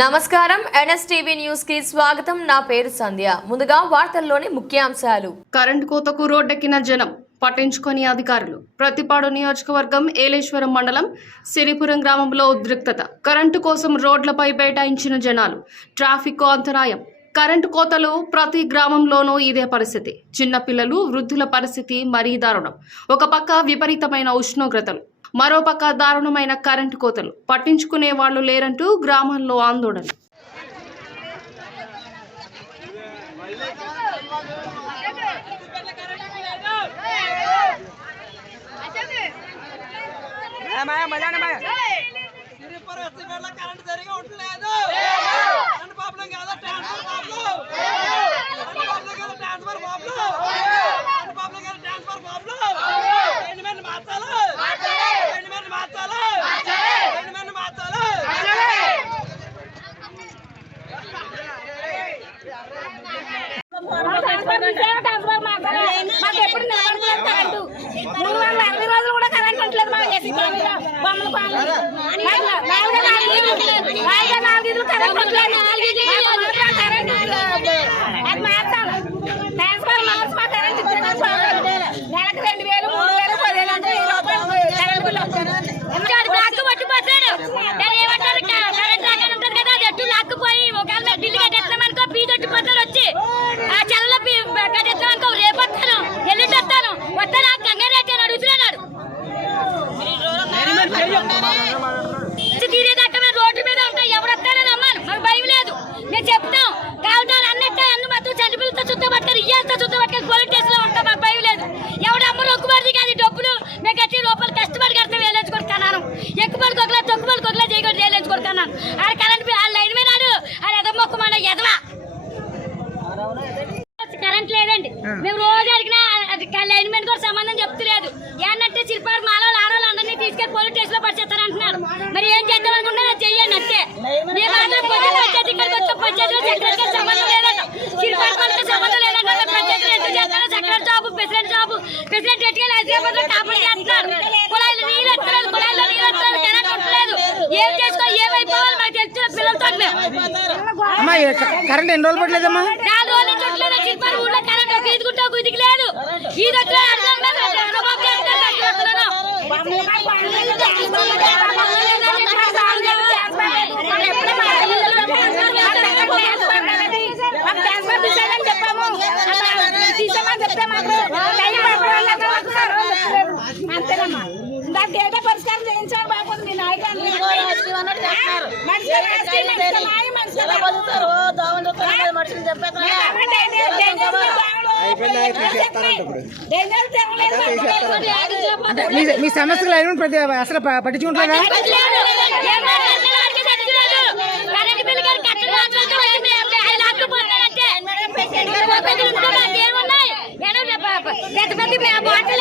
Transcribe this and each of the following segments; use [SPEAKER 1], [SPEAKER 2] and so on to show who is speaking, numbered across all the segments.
[SPEAKER 1] నమస్కారం. ఎన్ఎస్టీవీ న్యూస్కి స్వాగతం. నా పేరు సంధ్య. ముందుగా వార్తల్లోని ముఖ్యాంశాలు.
[SPEAKER 2] కరెంటు కోతకు రోడ్డెక్కిన జనం పట్టించుకొని అధికారులు. ప్రతిపాడు నియోజకవర్గం ఏలేశ్వరం మండలం సిరిపురం గ్రామంలో ఉద్రిక్తత. కరెంటు కోసం రోడ్లపై బైఠాయించిన జనాలు. ట్రాఫిక్ అంతరాయం. కరెంటు కోతలు ప్రతి గ్రామంలోనూ ఇదే పరిస్థితి. చిన్నపిల్లలు వృద్ధుల పరిస్థితి మరీ దారుణం. ఒక పక్క విపరీతమైన ఉష్ణోగ్రతలు. మరోపక్క దారుణమైన కరెంటు కోతలు పట్టించుకునే వాళ్ళు లేరంటూ గ్రామాల్లో ఆందోళన
[SPEAKER 3] మాయా మజానే మాయా
[SPEAKER 4] సిరిపురం ఎస్సీపేటలో కరెంట్ సరిగా ఉండలేదు కరెంట్
[SPEAKER 5] माझं नाव दिलं खरं म्हटलं మేము చెప్తాం. కావటాలు అన్నట్టు అన్ని మొత్తం చంద్రపిల్లతో చుట్టూ పట్టుకొని ఇయ్యాలతో చుట్టూ పట్టుకొని పోలీస్ స్టేషన్లో ఉంటాం మాకు భయం లేదు. ఎవడు అమ్మ రొక్కుబడి కాదు డబ్బులు. మేము కట్టి రూపాయలు కష్టపడి కడితే వేలేసుకొని కన్నాను ఎక్కుబడి కొగలే తొక్కుబడి కొగలే చేయకుండా వేలేసుకొని కన్నాను ఆడ కరెంట్ బిల్- ఆ లైన్ మీద ఆడు. ఆడ ఎదవ మొక్కమన్న ఎదవా? కరెంట్ లేదండి. మేము రోజు అడిగినా లైన్ మీద కూడా సంబంధం చెప్తలేదు. ఏంటంటే శిల్పాలు మాలలు ఆడవాళ్ళు అందరినీ తీసుకెళ్ళి పోలీస్ స్టేషన్లో పడిచేస్తారు అంటున్నారు మరి ఏం చేద్దాం వచ్చాం పంచాయతీలో సెక్రటరీకి సంబంధం లేదంట. శిల్పాల పనికి సంబంధం లేదంట. పంచాయతీలో ఎందుకు చేస్తారో secretary job president job. President ఎట్టుకెళ్ళి హైదరాబాద్లో కాపులు చేస్తున్నారు. కుళాయిలు నీళ్ళు ఎత్తలేదు కుళాయిలో నీళ్ళు ఎత్తలేదు కరెంట్ ఉండలేదు ఏం చేసుకో ఏమైపోవాలి మాకు తెలిసిన పిల్లలతో మేము.
[SPEAKER 3] అమ్మా ఈ క- కరెంట్ ఎన్ని రోజులు పట్టలేదమ్మా?
[SPEAKER 5] ఏదో పరిష్కారం చేయించాలి బాబు మీ నాయకులు
[SPEAKER 3] మీ సమస్యలు అయిన ప్రతి అసలు పట్టించుకుంటారా
[SPEAKER 5] పెద్ద పెద్ద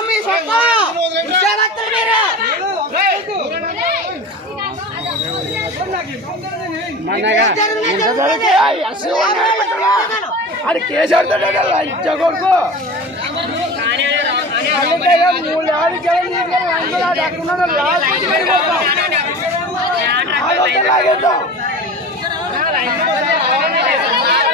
[SPEAKER 4] చట్టం మీ చట్టం
[SPEAKER 3] అది కేసీఆర్ మూడు